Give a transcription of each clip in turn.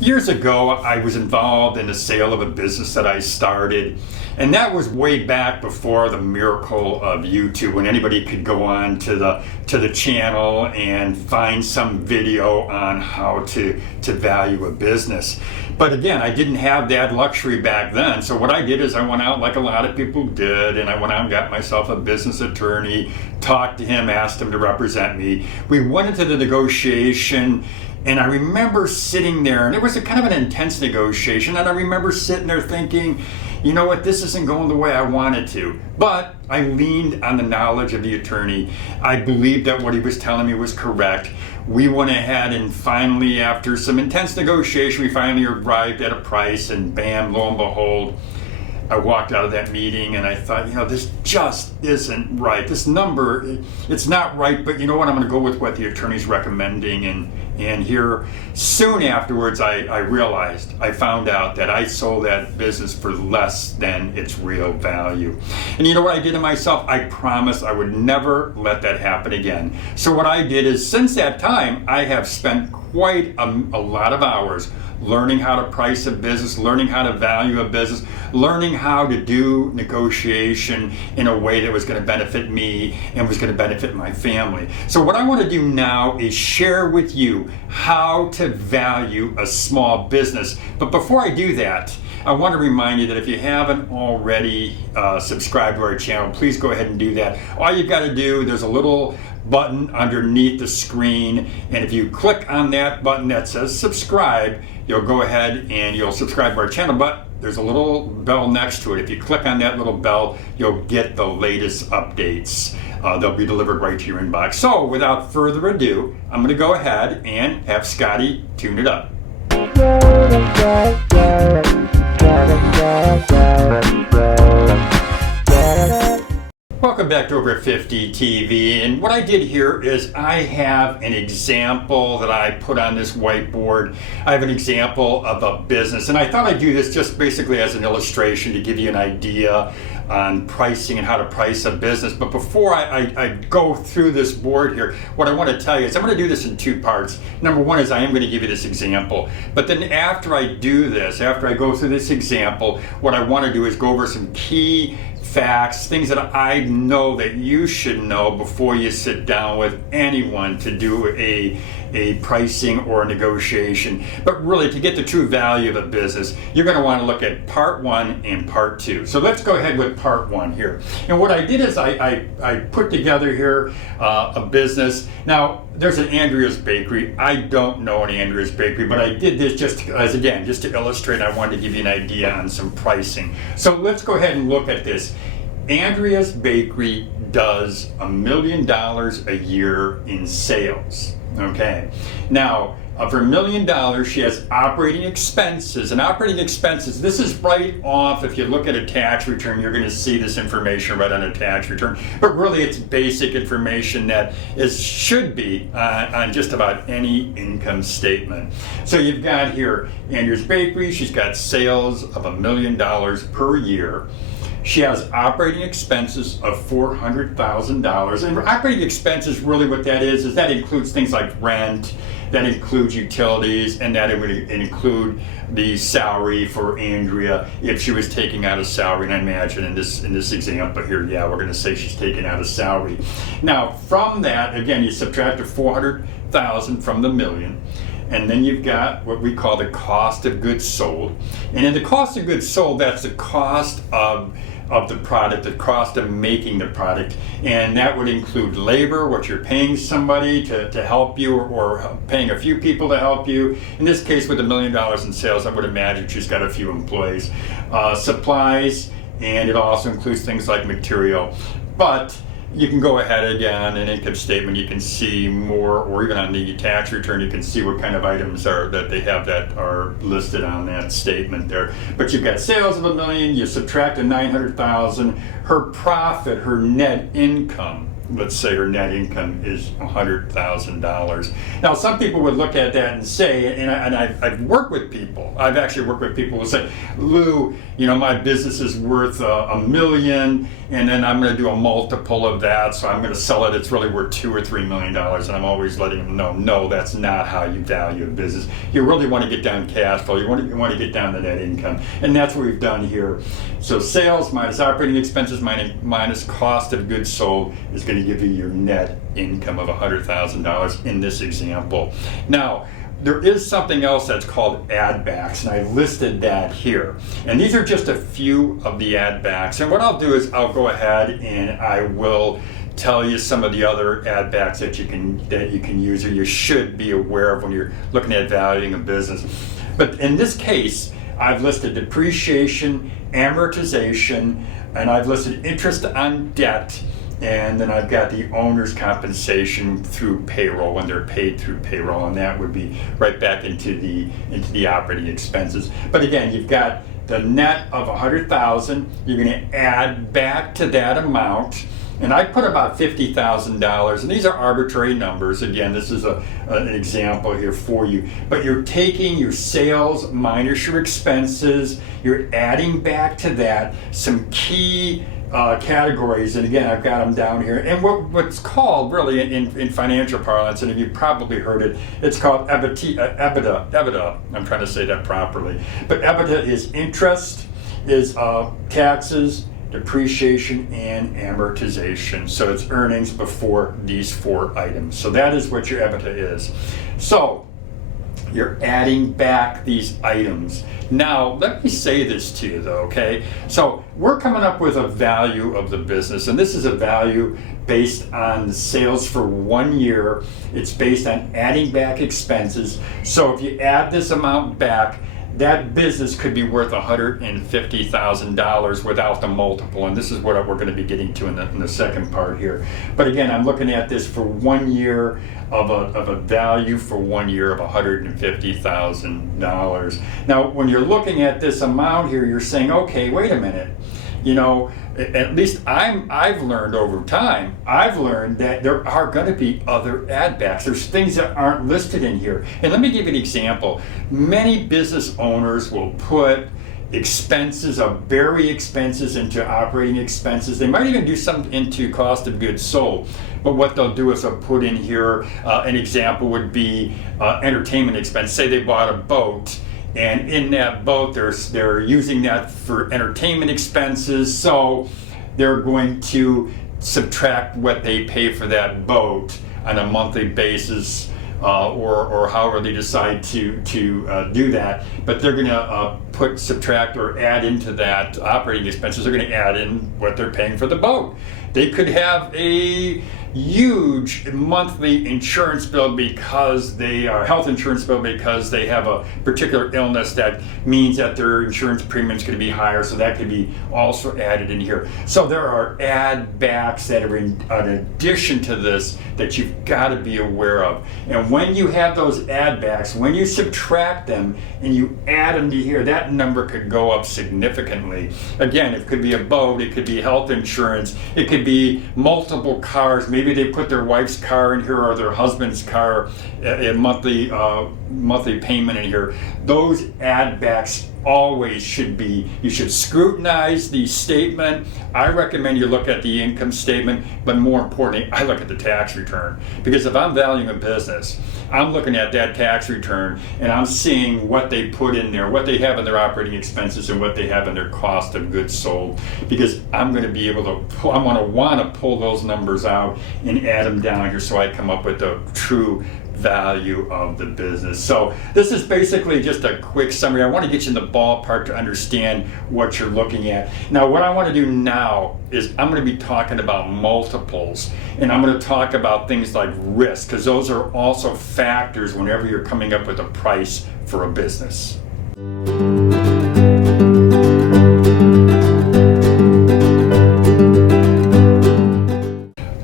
Years ago, I was involved in the sale of a business that I started, and that was way back before the miracle of YouTube, when anybody could go on to the channel and find some video on how to value a business. But again, I didn't have that luxury back then. So what I did is I went out like a lot of people did, and I went out and got myself a business attorney, talked to him, asked him to represent me. We went into the negotiation. And I remember sitting there, and it was a kind of an intense negotiation, and I remember sitting there thinking, you know what, this isn't going the way I wanted to. But I leaned on the knowledge of the attorney. I believed that what he was telling me was correct. We went ahead and finally, after some intense negotiation, we finally arrived at a price, and bam, lo and behold, I walked out of that meeting and I thought, this just isn't right. This number, it's not right, but you know what? I'm going to go with what the attorney's recommending. And here, soon afterwards, I found out that I sold that business for less than its real value. And you know what I did to myself? I promised I would never let that happen again. So what I did is, since that time, I have spent quite a lot of hours learning how to price a business, learning how to value a business, learning how to do negotiation in a way that was going to benefit me and was going to benefit my family. So what I want to do now is share with you how to value a small business. But before I do that, I want to remind you that if you haven't already subscribed to our channel, please go ahead and do that. All you've got to do, there's a little button underneath the screen, and if you click on that button that says subscribe, you'll go ahead and you'll subscribe to our channel. But there's a little bell next to it. If you click on that little bell, you'll get the latest updates. They'll be delivered right to your inbox. So without further ado, I'm going to go ahead and have Scotty tune it up. Welcome back to Over 50 TV, and what I did here is I have an example that I put on this whiteboard. I have an example of a business, and I thought I'd do this just basically as an illustration to give you an idea on pricing and how to price a business. But before I go through this board here, what I want to tell you is I'm going to do this in two parts. Number one is I am going to give you this example, but then after I do this, after I go through this example, what I want to do is go over some key facts, things that I know that you should know before you sit down with anyone to do a pricing or a negotiation. But really, to get the true value of a business, you're going to want to look at part one and part two. So let's go ahead with part one here. And what I did is I put together here a business. Now, there's an Andrea's Bakery. I don't know an Andrea's Bakery, but I did this just to illustrate. I wanted to give you an idea on some pricing. So let's go ahead and look at this. Andrea's Bakery does $1 million a year in sales. Okay. Now, for $1 million, she has operating expenses. And operating expenses, this is right off, if you look at a tax return, you're going to see this information right on a tax return. But really, it's basic information that should be on just about any income statement. So you've got here Andrea's Bakery. She's got sales of $1 million per year. She has operating expenses of $400,000. And operating expenses, really what that is that includes things like rent, that includes utilities, and that it would include the salary for Andrea if she was taking out a salary. And I imagine in this example here, we're going to say she's taking out a salary. Now, from that, again, you subtract the $400,000 from the million. And then you've got what we call the cost of goods sold. And in the cost of goods sold, that's the cost of the product, the cost of making the product. And that would include labor, what you're paying somebody to help you, or paying a few people to help you. In this case, with $1 million in sales, I would imagine she's got a few employees. Supplies, and it also includes things like material. But you can go ahead again on an income statement, you can see more, or even on the tax return, you can see what kind of items are that they have that are listed on that statement there. But you've got sales of $1 million, you subtract the $900,000, her profit, her net income let's say her net income is $100,000. Now, some people would look at that and say, and I've worked with people, I've actually worked with people who say, Lou, my business is worth $1 million, and then I'm going to do a multiple of that, so I'm going to sell it, it's really worth $2 or $3 million, and I'm always letting them know, no, that's not how you value a business. You really want to get down cash flow, you want to get down the net income, and that's what we've done here. So sales minus operating expenses minus cost of goods sold is going to give you your net income of $100,000 in this example. Now, there is something else that's called add backs, and I listed that here. And these are just a few of the add backs. And what I'll do is I'll go ahead and I will tell you some of the other add backs that you can use or you should be aware of when you're looking at valuing a business. But in this case, I've listed depreciation, amortization, and I've listed interest on debt, and then I've got the owner's compensation through payroll when they're paid through payroll, and that would be right back into the operating expenses. But again, you've got the net of $100,000. You're going to add back to that amount. And I put about $50,000, and these are arbitrary numbers. Again, this is an example here for you. But you're taking your sales minus your expenses, you're adding back to that some key categories, and again, I've got them down here. And what's called, really, in financial parlance, and you've probably heard it, it's called EBITDA. I'm trying to say that properly. But EBITDA is interest, is taxes, depreciation, and amortization. So it's earnings before these four items. So that is what your EBITDA is. So you're adding back these items. Now, let me say this to you though, okay? So we're coming up with a value of the business, and this is a value based on sales for 1 year. It's based on adding back expenses. So if you add this amount back, that business could be worth $150,000 without the multiple, and this is what we're going to be getting to in the second part here. But again, I'm looking at this for 1 year of a value for 1 year of $150,000. Now, when you're looking at this amount here, you're saying, okay, wait a minute. At least I've learned over time, I've learned that there are going to be other add backs. There's things that aren't listed in here. And let me give you an example. Many business owners will put expenses of very expenses into operating expenses. They might even do some into cost of goods sold. But what they'll do is they'll put in here, an example would be entertainment expense. Say they bought a boat, and in that boat, they're using that for entertainment expenses, so they're going to subtract what they pay for that boat on a monthly basis, or however they decide to do that. But they're going to subtract or add into that operating expenses. They're going to add in what they're paying for the boat. They could have a huge monthly insurance bill because they are health insurance bill because they have a particular illness that means that their insurance premium is going to be higher, so that could be also added in here. So there are add backs that are in addition to this that you've got to be aware of. And when you have those add backs, when you subtract them and you add them to here, that number could go up significantly. Again, it could be a boat, it could be health insurance, it could be multiple cars. Maybe they put their wife's car in here or their husband's car, a monthly payment in here. Those add backs always should be, you should scrutinize the statement. I recommend you look at the income statement, but more importantly, I look at the tax return. Because if I'm valuing a business, I'm looking at that tax return and I'm seeing what they put in there, what they have in their operating expenses and what they have in their cost of goods sold. Because I'm going to be able to, I'm going to want to pull those numbers out and add them down here so I come up with a true value of the business. So this is basically just a quick summary. I want to get you in the ballpark to understand what you're looking at. Now, what I want to do now is I'm going to be talking about multiples, and I'm going to talk about things like risk, because those are also factors whenever you're coming up with a price for a business.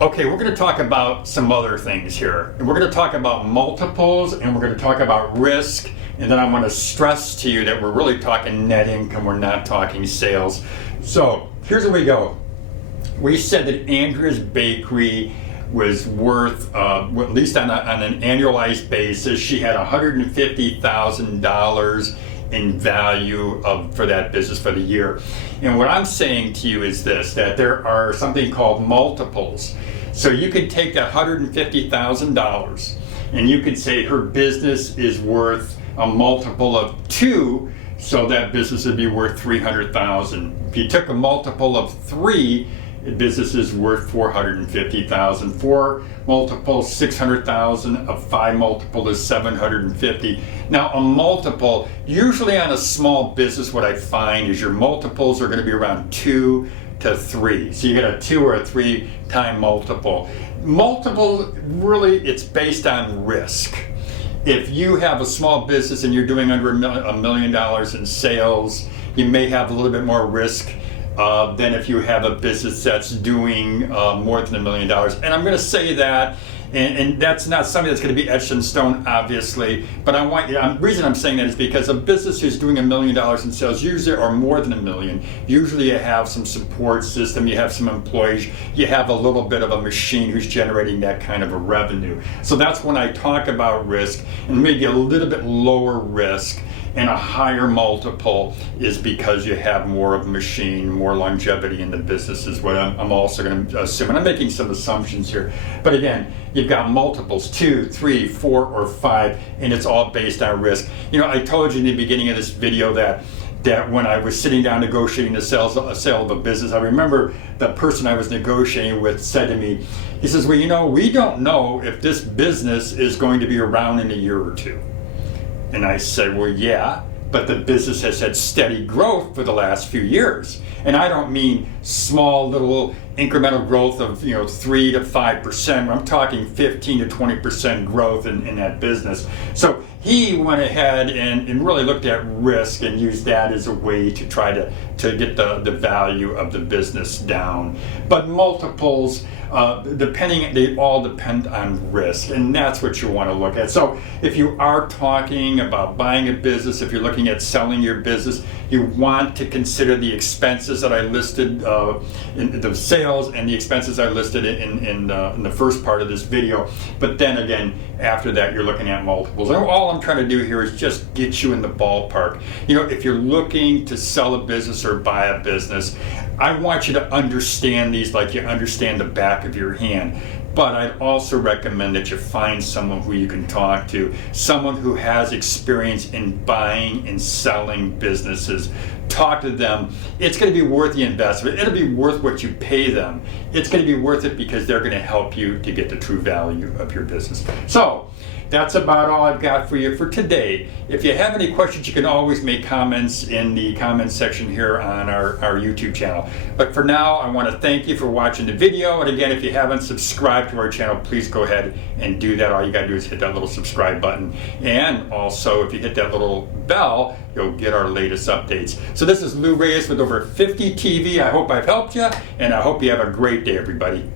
Okay, we're going to talk about some other things here. We're going to talk about multiples, and we're going to talk about risk, and then I want to stress to you that we're really talking net income, we're not talking sales. So here's where we go. we said that Andrea's Bakery was worth, at least on an annualized basis, she had $150,000 in value for that business for the year. And what I'm saying to you is this, that there are something called multiples. So you could take that $150,000 and you could say her business is worth a multiple of 2, so that business would be worth $300,000. If you took a multiple of 3, the business is worth $450,000. 4 multiple, $600,000. A 5 multiple is $750,000. Now, a multiple, usually on a small business, what I find is your multiples are going to be around 2 to 3. So you get a 2 or a 3 time multiple. Multiple, really, it's based on risk. If you have a small business and you're doing under $1 million in sales, you may have a little bit more risk than if you have a business that's doing more than $1 million. And I'm going to say that, and that's not something that's going to be etched in stone, obviously, but the reason I'm saying that is because a business who's doing $1 million in sales, usually, or more than $1 million, usually you have some support system, you have some employees, you have a little bit of a machine who's generating that kind of a revenue. So that's when I talk about risk, and maybe a little bit lower risk and a higher multiple is because you have more of a machine, more longevity in the business is what I'm also going to assume. And I'm making some assumptions here. But again, you've got multiples, 2, 3, 4, or 5, and it's all based on risk. You know, I told you in the beginning of this video that when I was sitting down negotiating a sale of a business, I remember the person I was negotiating with said to me, he says, well, you know, we don't know if this business is going to be around in a year or 2. And I said, well, yeah, but the business has had steady growth for the last few years. And I don't mean small little incremental growth of 3 to 5%. I'm talking 15 to 20% growth in that business. So he went ahead and really looked at risk and used that as a way to try to get the value of the business down. But multiples, they all depend on risk, and that's what you want to look at. So if you are talking about buying a business, if you're looking at selling your business, you want to consider the expenses that I listed in the sales and the expenses I listed in the first part of this video. But then again, after that, you're looking at multiples. And all I'm trying to do here is just get you in the ballpark. You know, if you're looking to sell a business or buy a business, I want you to understand these like you understand the back of your hand. But I'd also recommend that you find someone who you can talk to, someone who has experience in buying and selling businesses. Talk to them. It's going to be worth the investment. It'll be worth what you pay them. It's going to be worth it because they're going to help you to get the true value of your business. So that's about all I've got for you for today. If you have any questions, you can always make comments in the comments section here on our YouTube channel. But for now, I want to thank you for watching the video. And again, if you haven't subscribed to our channel, please go ahead and do that. All you got to do is hit that little subscribe button. And also, if you hit that little bell, you'll get our latest updates. So this is Lou Reyes with Over 50 TV. I hope I've helped you, and I hope you have a great day, everybody.